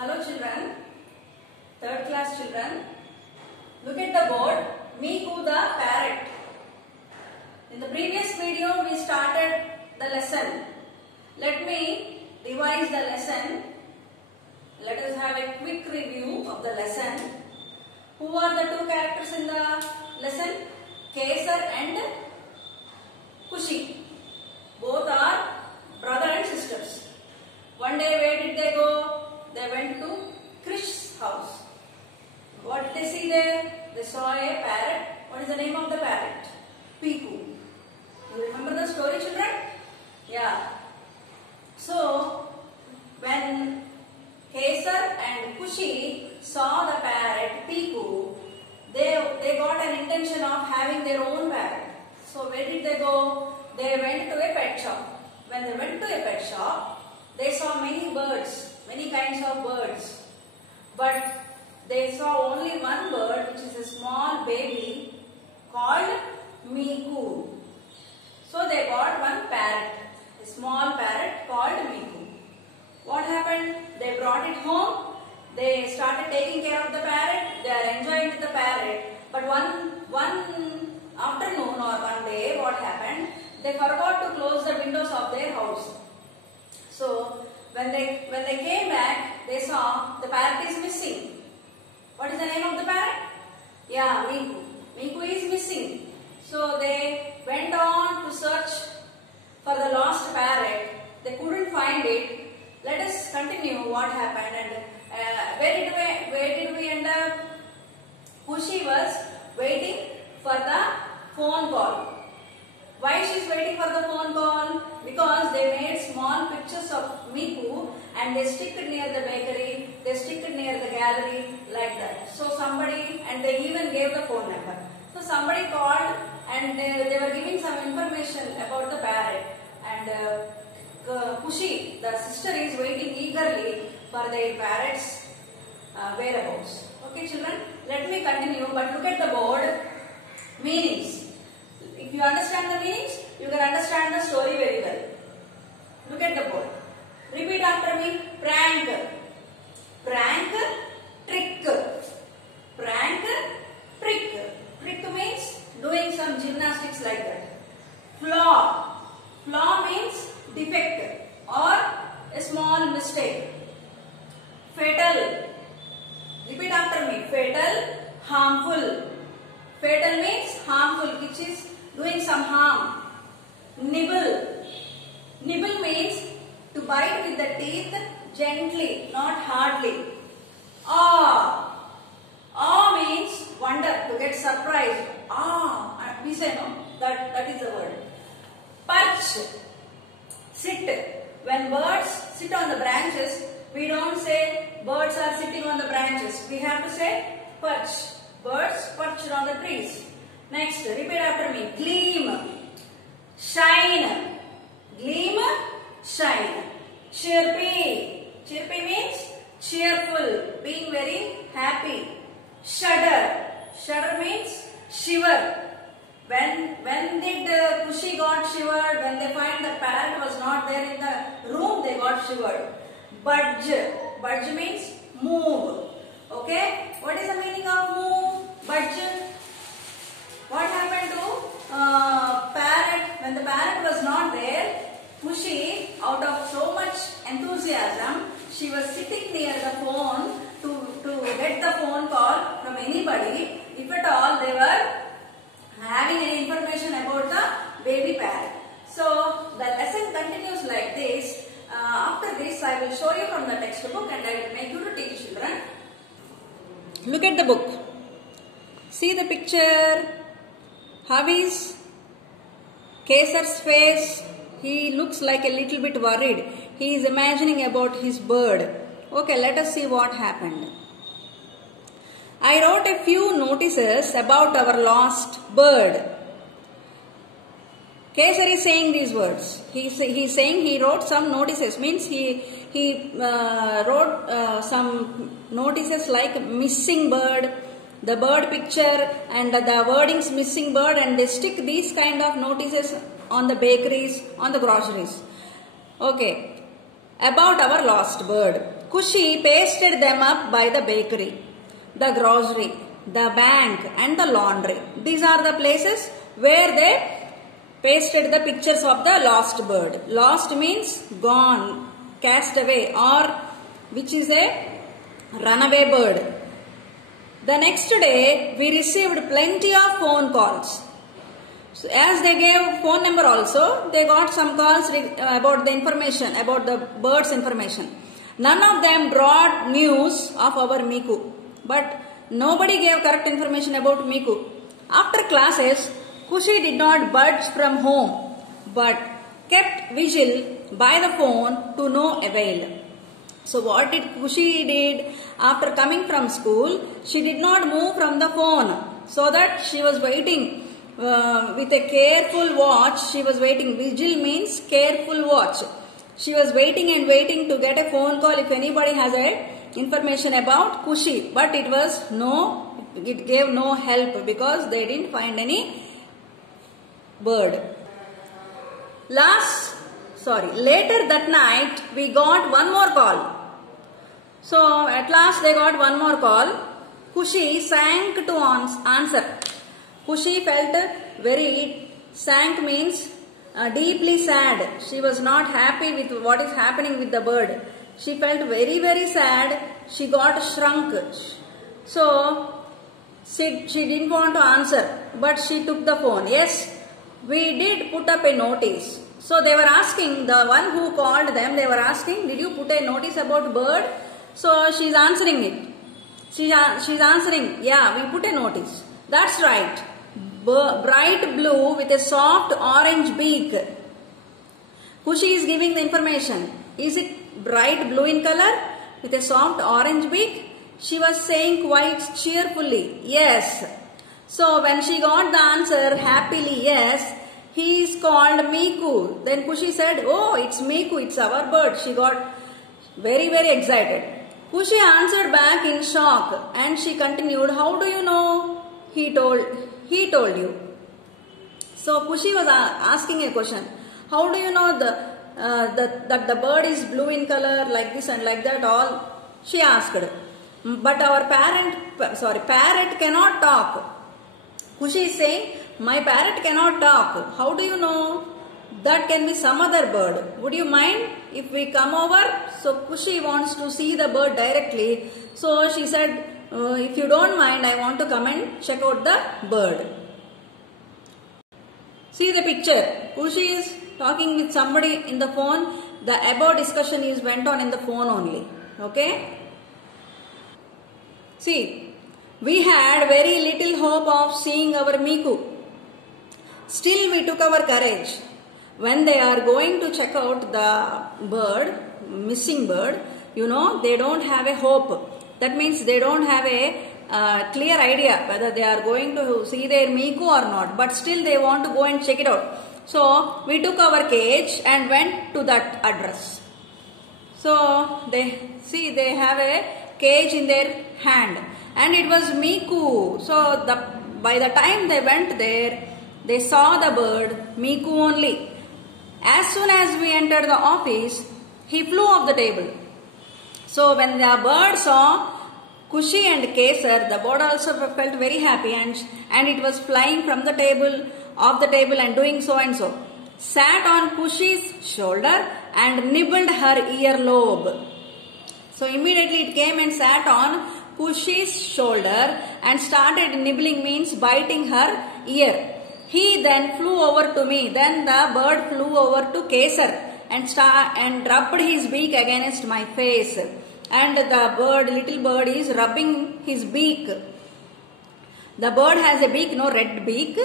Hello children, third class children. Look at the board. Miku the parrot. In the previous video we started the lesson. Let me revise the lesson. Let us have a quick review of the lesson. Who are the two characters in the lesson? Kesar and Kushi. Both are brother and sisters. One day where did they go? They went to Krish's house. What did they see there? They saw a parrot. What is the name of the parrot? Piku. You remember the story, children? Yeah. So, when Kesar and Kushi saw the parrot Piku, they got an intention of having their own parrot. So, where did they go? They went to a pet shop. When they went to a pet shop, they saw many birds, many kinds of birds. But they saw only one bird, which is a small baby called Miku. So they got one parrot, a small parrot called Miku. What happened? They brought it home. They started taking care of the parrot. They are enjoying the parrot. But one afternoon or one day, what happened? They forgot to close the windows of their house. So when they came back, they saw the parrot is missing. What is the name of the parrot? Yeah, Miku. Miku is missing. So they went on to search for the lost parrot. They couldn't find it. Let us continue what happened and where did we end up? Kushi was waiting for the phone call. Why she is waiting for the phone call? Because they made small pictures of Miku and they sticked near the bakery, they sticked near the gallery like that. So somebody, and they even gave the phone number. So somebody called and they were giving some information about the parrot, and Kushi, the sister, is waiting eagerly for the parrot's whereabouts. Okay children, let me continue, but look at the board. Meanings. If you understand the meanings, you can understand the story very well. Look at the board. Repeat after me. Prank. Prank, trick. Prank, trick. Trick means doing some gymnastics like that. Flaw. Flaw means defect or a small mistake. Fatal. Repeat after me. Fatal, harmful. Fatal means harmful, which is doing some harm. Nibble. Nibble means to bite with the teeth gently, not hardly. Awe. Awe means wonder, to get surprised. We say no, that is the word. Perch. Sit. When birds sit on the branches, we don't say birds are sitting on the branches. We have to say perch. Birds perched on the trees. Next, repeat after me. Gleam. Shine. Gleam, shine. Chirpy. Chirpy means cheerful, being very happy. Shudder. Shudder means shiver. When did Kushi got shivered? When they find the parrot was not there in the room, they got shivered. Budge. Budge means move. Okay? What is the meaning of move? Budge. What happened to parrot? When the parrot was not there, Kushi, out of so much enthusiasm, she was sitting near the phone to get the phone call from anybody. If at all they were having any information about the baby parrot. So the lesson continues like this. After this, I will show you from the textbook and I will make you to teach children. Look at the book. See the picture. How is Kesar's face? He looks like a little bit worried. He is imagining about his bird. Okay, let us see what happened. I wrote a few notices about our lost bird. Kesar is saying these words. He's saying he wrote some notices. Means he wrote some notices like missing bird, the bird picture and the wordings missing bird, and they stick these kind of notices on the bakeries, on the groceries. Okay. About our lost bird. Kushi pasted them up by the bakery, the grocery, the bank and the laundry. These are the places where they pasted the pictures of the lost bird. Lost means gone, cast away, or which is a runaway bird. The next day we received plenty of phone calls. So as they gave phone number also, they got some calls about the information, about the bird's information. None of them brought news of our Miku, but nobody gave correct information about Miku. After classes, Kushi did not budge from home, but kept vigil by the phone to no avail. So what did Kushi did after coming from school? She did not move from the phone, so that she was waiting with a careful watch. She was waiting. Vigil means careful watch. She was waiting and waiting to get a phone call if anybody has a information about Kushi, but it gave no help because they didn't find any bird. Later that night we got one more call. So at last they got one more call. Kushi sank to answer. Kushi felt sank means deeply sad. She was not happy with what is happening with the bird. She felt very sad. She got shrunk. So she didn't want to answer, but she took the phone. Yes, we did put up a notice. So they were asking, the one who called them, they were asking, did you put a notice about bird? So she's answering it. She's answering, yeah, we put a notice. That's right. Bright blue with a soft orange beak. Kushi is giving the information. Is it bright blue in color with a soft orange beak? She was saying quite cheerfully, yes. So when she got the answer happily, yes, he is called Miku. Then Kushi said, oh, it's Miku, it's our bird. She got very excited. Kushi answered back in shock and she continued, how do you know? He told you. So Kushi was asking a question. How do you know that the bird is blue in color like this and like that all? She asked. But our parrot cannot talk. Kushi is saying, my parrot cannot talk. How do you know? That can be some other bird. Would you mind if we come over? So Kushi wants to see the bird directly. So she said, if you don't mind, I want to come and check out the bird. See the picture. Kushi is talking with somebody in the phone. The above discussion went on in the phone only. Okay? See, we had very little hope of seeing our Miku. Still we took our courage. When they are going to check out the bird, missing bird, they don't have a hope. That means they don't have a clear idea whether they are going to see their Miku or not. But still they want to go and check it out. So we took our cage and went to that address. So they have a cage in their hand. And it was Miku. So by the time they went there, they saw the bird, Miku only. As soon as we entered the office, he flew off the table. So when the bird saw Kushi and Kesar, the bird also felt very happy and it was flying from the table, off the table and doing so and so. Sat on Kushi's shoulder and nibbled her earlobe. So immediately it came and sat on Kushi's shoulder and started nibbling, means biting her ear. He then flew over to me. Then the bird flew over to Kesar and rubbed his beak against my face. And the little bird is rubbing his beak. The bird has a beak, red beak,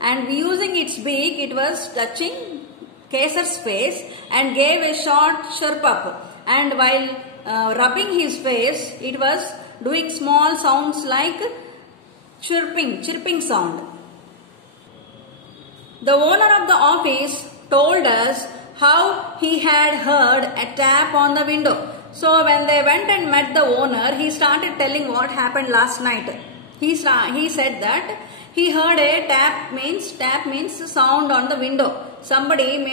and using its beak, it was touching Kesar's face and gave a short chirp up. And while rubbing his face, it was doing small sounds like chirping sound. The owner of the office told us how he had heard a tap on the window. So when they went and met the owner, he started telling what happened last night. He said that he heard a tap means sound on the window. Somebody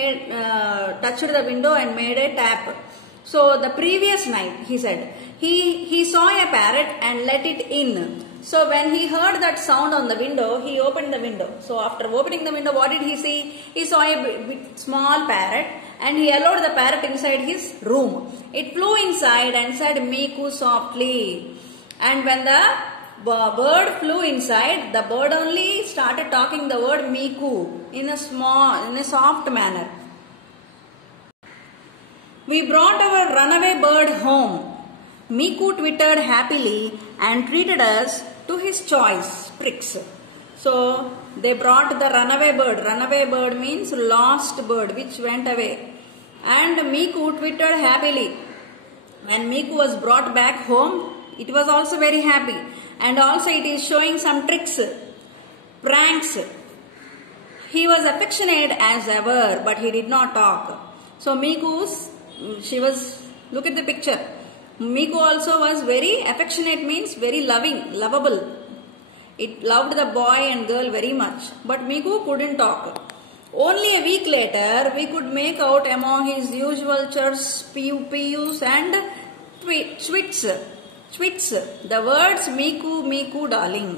touched the window and made a tap. So the previous night, he said, he saw a parrot and let it in. So when he heard that sound on the window, he opened the window. So after opening the window, what did he see? He saw a small parrot and he allowed the parrot inside his room. It flew inside and said, "Miku" softly. And when the bird flew inside, the bird only started talking the word "Miku" in a soft manner. "We brought our runaway bird home." Miku twittered happily and treated us to his choice tricks. So they brought the runaway bird. Runaway bird means lost bird which went away. And Miku twittered happily. When Miku was brought back home, it was also very happy. And also it is showing some tricks, pranks. He was affectionate as ever, but he did not talk. So look at the picture. Miku also was very affectionate, means very loving, lovable. It loved the boy and girl very much. But Miku couldn't talk. Only a week later, we could make out among his usual chirps, piyus and twits, the words "Miku, Miku, darling."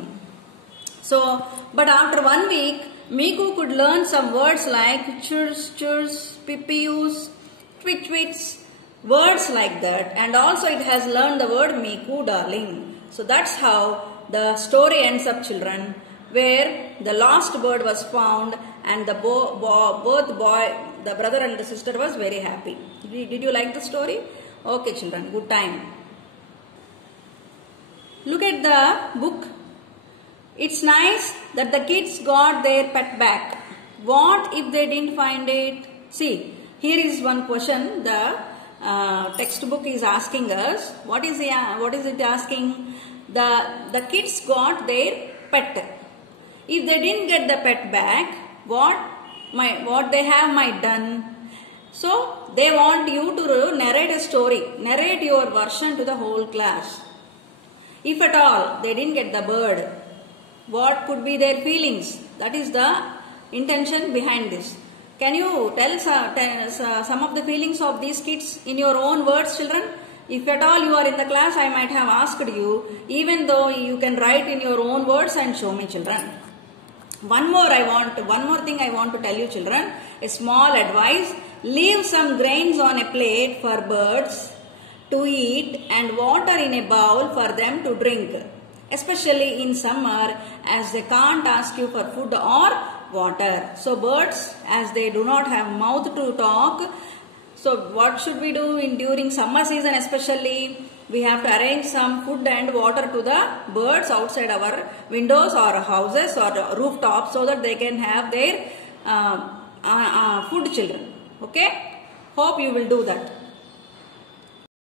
So, but after 1 week, Miku could learn some words like chirps, pipiyus, twits, words like that. And also it has learned the word "Miku, darling." So that's how the story ends up, children, where the lost bird was found and the the brother and the sister was very happy. Did you like the story? Okay, children, good time. Look at the book. It's nice that the kids got their pet back. What if they didn't find it? See, here is one question the textbook is asking us. What is it asking? The kids got their pet. If they didn't get the pet back, what they have might done. So they want you to narrate a story, narrate your version to the whole class. If at all they didn't get the bird, what could be their feelings? That is the intention behind this. Can you tell some of the feelings of these kids in your own words, children? If at all you are in the class, I might have asked you, even though you can write in your own words and show me, children. One more thing I want to tell you, children. A small advice. Leave some grains on a plate for birds to eat and water in a bowl for them to drink. Especially in summer, as they can't ask you for food or water. So birds, as they do not have mouth to talk, so what should we do during summer season especially? We have to arrange some food and water to the birds outside our windows or houses or rooftops so that they can have their food, children. Okay? Hope you will do that.